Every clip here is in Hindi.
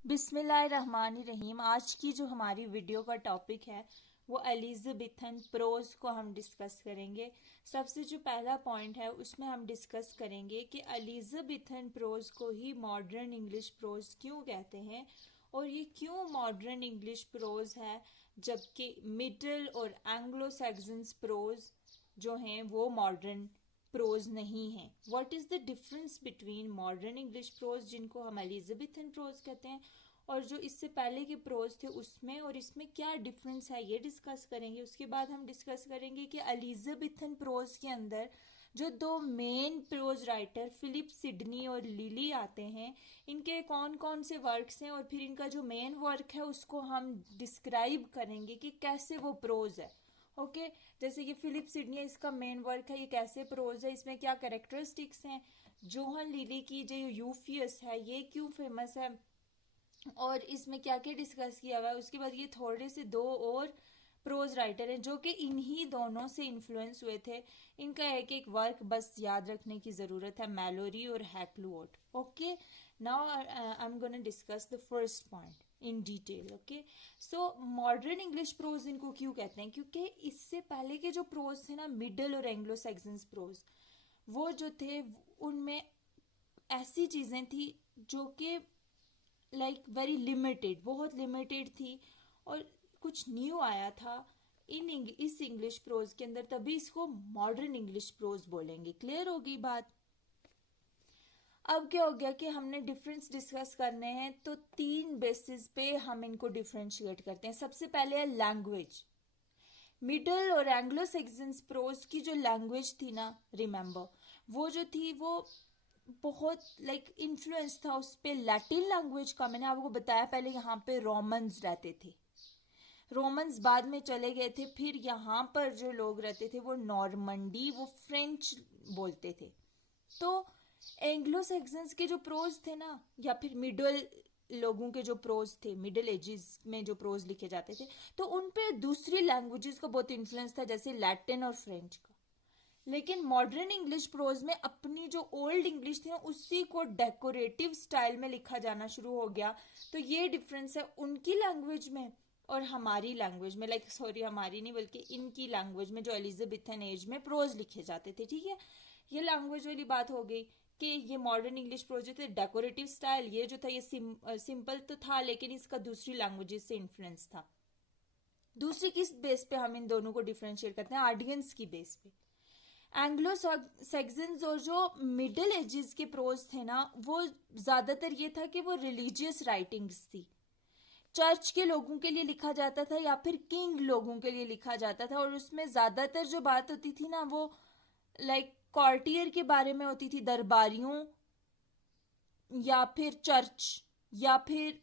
बिस्मिल्लाहिर्रहमानिर्रहीम। आज की जो हमारी वीडियो का टॉपिक है वो एलिज़ाबेथन प्रोज को हम डिस्कस करेंगे। सबसे जो पहला पॉइंट है उसमें हम डिस्कस करेंगे कि एलिज़ाबेथन प्रोज को ही मॉडर्न इंग्लिश प्रोज क्यों कहते हैं और ये क्यों मॉडर्न इंग्लिश प्रोज है जबकि मिडल और एंग्लो सैक्सन्स प्रोज जो हैं वो मॉडर्न प्रोज नहीं है। What is the difference between modern English pros जिनको हम एलिज़ाबेथन प्रोज कहते हैं और जो इससे पहले के प्रोज थे उसमें, और इसमें क्या डिफरेंस है ये डिस्कस करेंगे। उसके बाद हम डिस्कस करेंगे कि एलिज़ाबेथन प्रोज के अंदर जो दो main prose writer Philip Sidney और लिली आते हैं, इनके कौन कौन से वर्क्स हैं और फिर इनका जो मेन वर्क है उसको हम डिस्क्राइब करेंगे कि कैसे वो प्रोज है। ओके जैसे कि फिलिप सिडनी इसका मेन वर्क है, ये कैसे प्रोज है, इसमें क्या कैरेक्टरिस्टिक्स हैं। जोहन लिली की जो यूफियस है ये क्यों फेमस है और इसमें क्या क्या डिस्कस किया हुआ है। उसके बाद ये थोड़े से दो और प्रोज राइटर हैं जो कि इन्हीं दोनों से इन्फ्लुएंस हुए थे। इनका एक एक वर्क बस याद रखने की ज़रूरत है, मैलोरी और Hakluyt. Okay now I am gonna discuss the first point in detail. Okay so modern English prose इनको क्यों कहते हैं, क्योंकि इससे पहले के जो प्रोज थे ना, मिडल और एंग्लो सैक्सन्स प्रोज, वो जो थे उनमें ऐसी चीज़ें थी जो कि लाइक वेरी लिमिटेड, बहुत लिमिटेड थी और कुछ न्यू आया था इस इंग्लिश प्रोज के अंदर, तभी इसको मॉडर्न इंग्लिश प्रोज बोलेंगे। क्लियर होगी बात। अब क्या हो गया कि हमने डिफरेंस डिस्कस करने हैं तो तीन बेसिस पे हम इनको डिफरेंशिएट करते हैं। सबसे पहले है लैंग्वेज। मिडल और एंग्लो सैक्सन्स प्रोज की जो लैंग्वेज थी ना, रिमेंबर वो जो थी वो बहुत लाइक इन्फ्लुएंस था उस पे लैटिन लैंग्वेज का। मैंने आपको बताया पहले यहाँ पे रोमन्स रहते थे, रोमन्स बाद में चले गए थे, फिर यहाँ पर जो लोग रहते थे वो नॉर्मंडी, वो फ्रेंच बोलते थे। तो एंग्लो सैक्सन्स के जो प्रोज थे ना, या फिर मिडल लोगों के जो प्रोज थे, मिडल एजेस में जो प्रोज लिखे जाते थे, तो उन पे दूसरी लैंग्वेजेस का बहुत इन्फ्लुएंस था जैसे लैटिन और फ्रेंच का। लेकिन मॉडर्न इंग्लिश प्रोज में अपनी जो ओल्ड इंग्लिश थी उसी को डेकोरेटिव स्टाइल में लिखा जाना शुरू हो गया। तो ये डिफरेंस है उनकी लैंग्वेज में और हमारी लैंग्वेज में, लाइक सॉरी हमारी नहीं बल्कि इनकी लैंग्वेज में जो एलिज़ाबेथन एज में प्रोज लिखे जाते थे। ठीक है, ये लैंग्वेज वाली बात हो गई कि ये मॉडर्न इंग्लिश प्रोज थे डेकोरेटिव स्टाइल, ये जो था ये सिंपल तो था लेकिन इसका दूसरी लैंग्वेजेस से इन्फ्लुएंस था। दूसरी किस बेस पे हम इन दोनों को डिफरेंशिएट करते हैं, ऑडियंस की बेस पे। एंग्लो सैक्सन्स और जो मिडिल एजेस के प्रोज थे ना, वो ज्यादातर ये था कि वो रिलीजियस राइटिंग्स थी, चर्च के लोगों के लिए लिखा जाता था या फिर किंग लोगों के लिए लिखा जाता था, और उसमें ज्यादातर जो बात होती थी ना वो लाइक कॉर्टियर के बारे में होती थी, दरबारियों या फिर चर्च या फिर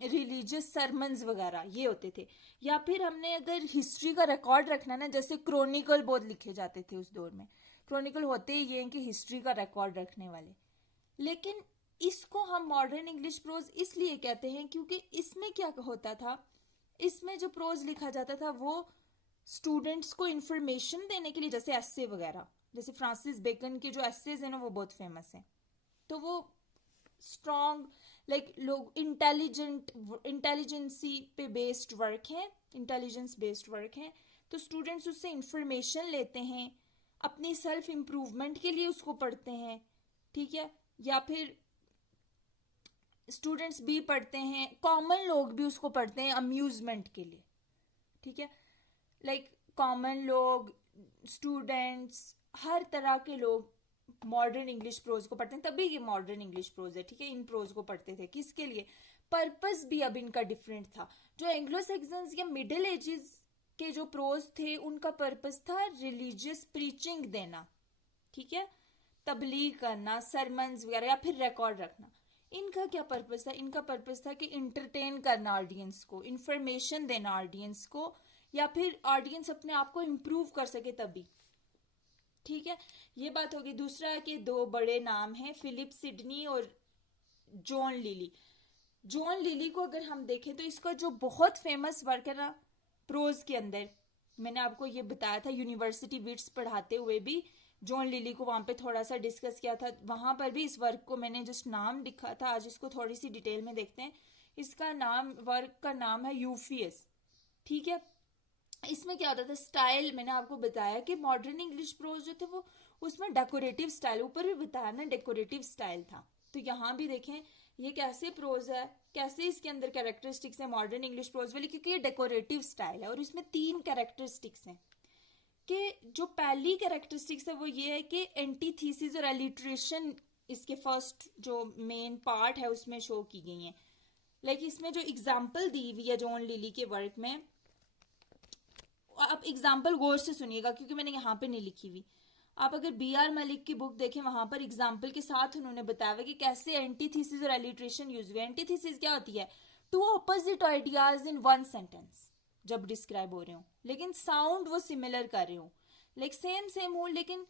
रिलीजियस सरमन्स वगैरह ये होते थे। या फिर हमने अगर हिस्ट्री का रिकॉर्ड रखना ना, जैसे क्रोनिकल बहुत लिखे जाते थे उस दौर में। क्रोनिकल होते ही ये हैं कि हिस्ट्री का रिकॉर्ड रखने वाले। लेकिन इसको हम मॉडर्न इंग्लिश प्रोज इसलिए कहते हैं क्योंकि इसमें क्या होता था, इसमें जो प्रोज लिखा जाता था वो स्टूडेंट्स को इंफॉर्मेशन देने के लिए, जैसे एस्से वगैरह, जैसे फ्रांसिस बेकन के जो एस्सेज हैं ना वो बहुत फेमस हैं। तो वो स्ट्रॉन्ग लाइक लोग इंटेलिजेंसी पे बेस्ड वर्क है, इंटेलिजेंस बेस्ड वर्क है। तो स्टूडेंट्स उससे इंफॉर्मेशन लेते हैं, अपनी सेल्फ इम्प्रूवमेंट के लिए उसको पढ़ते हैं। ठीक है, या फिर स्टूडेंट्स भी पढ़ते हैं, कॉमन लोग भी उसको पढ़ते हैं अम्यूजमेंट के लिए। ठीक है, लाइक कॉमन लोग, स्टूडेंट्स, हर तरह के लोग मॉडर्न इंग्लिश प्रोज को पढ़ते हैं, तभी ये मॉडर्न इंग्लिश प्रोज है। ठीक है, इन प्रोज को पढ़ते थे किसके लिए, पर्पस भी अब इनका डिफरेंट था। जो एंग्लो सैक्सन्स या मिडिल एजेस के जो प्रोज थे उनका पर्पस था रिलीजियस प्रीचिंग देना, ठीक है, तबलीग करना, सरमन्स वगैरह या फिर रिकॉर्ड रखना। इनका क्या पर्पस था, इनका पर्पस था कि इंटरटेन करना ऑडियंस को, इंफॉर्मेशन देना ऑडियंस को, या फिर ऑडियंस अपने आप को इम्प्रूव कर सके तभी। ठीक है, ये बात होगी। दूसरा कि दो बड़े नाम हैं, फिलिप सिडनी और जॉन लिली। जॉन लिली को अगर हम देखें तो इसका जो बहुत फेमस वर्क है ना प्रोज के अंदर, मैंने आपको ये बताया था यूनिवर्सिटी विट्स पढ़ाते हुए भी जॉन लिली को वहां पे थोड़ा सा डिस्कस किया था, वहां पर भी इस वर्क को मैंने जस्ट नाम लिखा था। आज इसको थोड़ी सी डिटेल में देखते हैं इसका नाम, वर्क का नाम है यूफियस, ठीक है। इसमें क्या होता था, स्टाइल मैंने आपको बताया कि मॉडर्न इंग्लिश प्रोज जो थे वो उसमें डेकोरेटिव स्टाइल, ऊपर भी बताया ना डेकोरेटिव स्टाइल था। तो यहाँ भी देखें ये कैसे प्रोज है, कैसे इसके अंदर कैरेक्टरिस्टिक्स है मॉडर्न इंग्लिश प्रोज वाली, क्योंकि ये डेकोरेटिव स्टाइल है और इसमें 3 कैरेक्टरिस्टिक्स हैं। कि जो पहली कैरेक्टरिस्टिक्स है वो ये है कि एंटीथीसिस और एलिट्रेशन इसके फर्स्ट जो मेन पार्ट है उसमें शो की गई है। लाइक इसमें जो एग्जाम्पल दी हुई है जॉन लिली के वर्क में, आप एग्जाम्पल गौर से सुनिएगा क्योंकि मैंने यहाँ पे नहीं लिखी हुई। आप अगर B.R. मलिक की बुक देखें वहां पर एग्जाम्पल के साथ उन्होंने बताया हुआ कि कैसे एंटीथीसिस और एलिट्रेशन यूज हुए। एंटीथीसिस क्या होती है, 2 ऑपोजिट आइडियाज इन 1 सेंटेंस जब डिस्क्राइब हो रहे हो, लेकिन साउंड वो सिमिलर कर रहे हो, लाइक सेम हो, लेकिन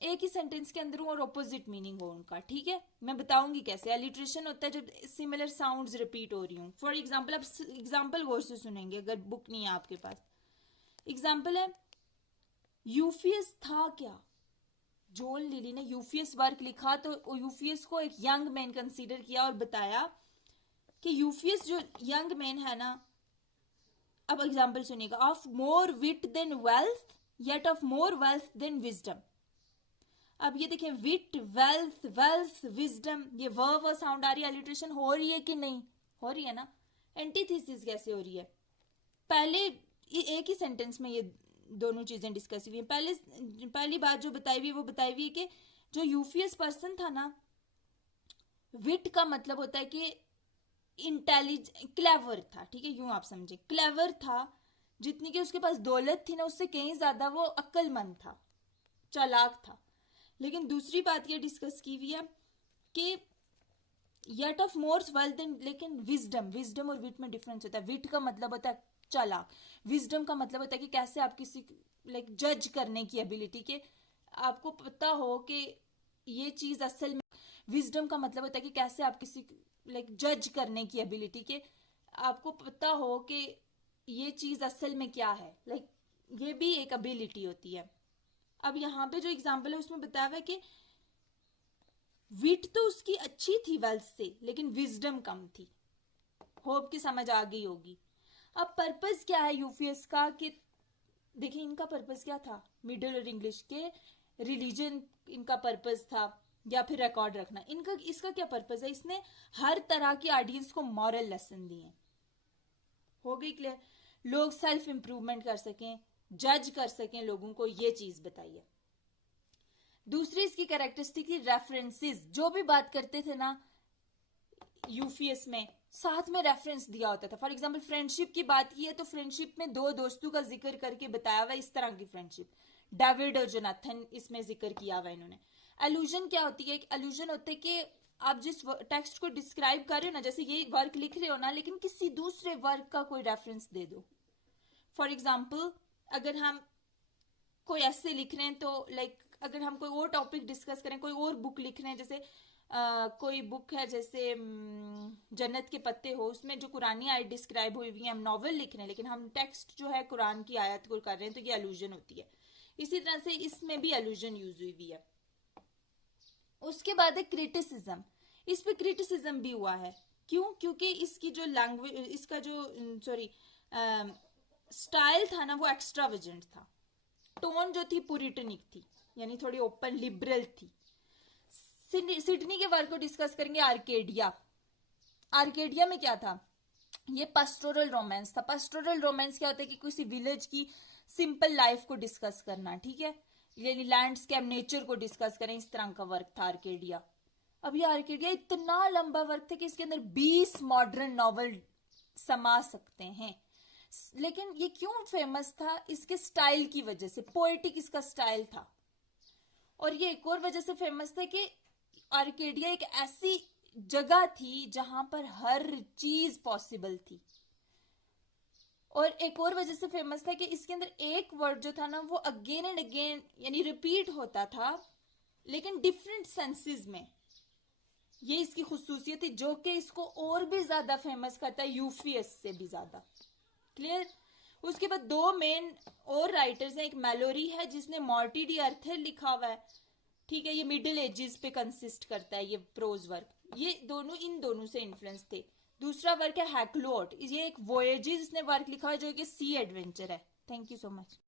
एक ही सेंटेंस के अंदर और ऑपोजिट मीनिंग हो उनका, ठीक है। मैं बताऊंगी कैसे। एलिट्रेशन होता है जब सिमिलर साउंड्स रिपीट हो रही हूँ। फॉर एग्जाम्पल, आप एग्जाम्पल गौर से सुनेंगे अगर बुक नहीं है आपके पास। एग्जाम्पल है, यूफियस था क्या। जॉन लिली ने यूफियस वर्क लिखा तो यूफियस को एक यंग मैन कंसीडर किया और बताया कि यूफियस जो यंग मैन है ना, अब एग्जाम्पल सुनिएगा, of more wit than wealth yet of more wealth than wisdom. अब ये देखें, विट, वेल्थ, विजडम, ये व साउंड आ रही है, एलिट्रेशन हो रही है कि नहीं हो रही है ना। एंटीथीसिस कैसे हो रही है, पहले एक ही सेंटेंस में ये दोनों चीजें डिस्कस हुई हैं। पहली बात जो बताई हुई वो बताई हुई कि जो यूफियस पर्सन था ना, विट का मतलब होता है कि क्लेवर था, ठीक है, यूं आप समझे, क्लेवर था। जितनी कि उसके पास दौलत थी ना उससे कहीं ज्यादा वो अक्लमंद था, चालाक था। लेकिन दूसरी बात ये डिस्कस की हुई है कि yet of more wealth than, लेकिन विजडम और विट में डिफरेंस होता है। विट का मतलब होता है चालाक, विजडम का मतलब होता है कि कैसे आप किसी लाइक जज करने की एबिलिटी, के आपको पता हो कि ये चीज असल में। विजडम का मतलब होता है कि कैसे आप किसी लाइक जज करने की एबिलिटी, के आपको पता हो कि ये चीज असल में क्या है, लाइक ये भी एक एबिलिटी होती है। अब यहाँ पे जो एग्जाम्पल है उसमें बताया हुआ है कि विट तो उसकी अच्छी थी वेल्थ से, लेकिन विजडम कम थी। होप की समझ आ गई होगी। अब पर्पस क्या है यूफियस का, कि देखिए इनका पर्पस क्या था, मिडिल और इंग्लिश के रिलीजन इनका पर्पस था, या फिर रिकॉर्ड रखना। इनका इसका क्या पर्पस है, इसने हर तरह की ऑडियंस को मॉरल लेसन दिए। हो गई क्लियर, लोग सेल्फ इंप्रूवमेंट कर सकें, जज कर सकें लोगों को, ये चीज बताइए। दूसरी इसकी कैरेक्टरिस्टिक थी रेफरेंसेस। जो भी बात करते थे ना यूफियस में, साथ में रेफरेंस दिया होता था। फॉर एग्जाम्पल फ्रेंडशिप की बात की है तो फ्रेंडशिप में 2 दोस्तों का जिक्र करके बताया हुआ इस तरह की फ्रेंडशिप, डेविड और जोनाथन इसमें जिक्र किया हुआ इन्होंने। एलूजन क्या होती है, एलूजन होता है कि आप जिस टेक्स्ट को डिस्क्राइब कर रहे हो ना, जैसे ये वर्क लिख रहे हो ना, लेकिन किसी दूसरे वर्क का कोई रेफरेंस दे दो। फॉर एग्जाम्पल अगर हम कोई ऐसे लिख रहे हैं तो लाइक अगर हम कोई और टॉपिक डिस्कस करें, कोई और बुक लिख रहे हैं, जैसे कोई बुक है जैसे जन्नत के पत्ते हो, उसमें जो कुरानी आयत डिस्क्राइब हुई हुई है, हम नॉवल लिख रहे हैं लेकिन हम टेक्स्ट जो है कुरान की आयत को कर रहे हैं, तो ये अलूजन होती है। इसी तरह से इसमें भी अलूजन यूज हुई हुई है। उसके बाद है क्रिटिसिज्म। इस पे क्रिटिसिज्म भी हुआ है, क्यों, क्योंकि इसकी जो लैंग्वेज, इसका जो स्टाइल था ना वो एक्स्ट्रावेजेंट था। टोन जो थी पुरिटनिक थी, यानी थोड़ी ओपन लिबरल थी। सिडनी के वर्क को डिस्कस करेंगे। आर्केडिया में क्या था, ये पास्टोरल रोमांस था। पास्टोरल रोमांस क्या होता है कि किसी विलेज की सिंपल लाइफ को डिस्कस करना, ठीक है, यानी लैंडस्केप, नेचर को डिस्कस करें, इस तरह का वर्क था आर्केडिया। अब ये आर्केडिया इतना लंबा वर्क था कि इसके अंदर 20 मॉडर्न नॉवल समा सकते हैं। लेकिन ये क्यों फेमस था, इसके स्टाइल की वजह से, पोएटिक इसका स्टाइल था। और ये एक और वजह से फेमस था कि आर्केडिया एक ऐसी जगह थी जहां पर हर चीज पॉसिबल थी। और एक और वजह से फेमस था कि इसके अंदर एक वर्ड जो था ना वो अगेन एंड अगेन यानी रिपीट होता था, लेकिन डिफरेंट सेंसेस में। ये इसकी खुसूसियत थी जो कि इसको और भी ज्यादा फेमस करता है, यूफियस से भी ज्यादा। क्लियर। उसके बाद 2 मेन और राइटर्स हैं, एक मैलोरी है जिसने मॉर्टी डी अर्थर लिखा हुआ है, ठीक है, ये मिडिल एजेस पे कंसिस्ट करता है ये प्रोज वर्क। ये दोनों इन दोनों से इन्फ्लुएंस थे। दूसरा वर्क है हैक्लोट, ये एक वोएजेस ने वर्क लिखा है जो कि सी एडवेंचर है। Thank you so much.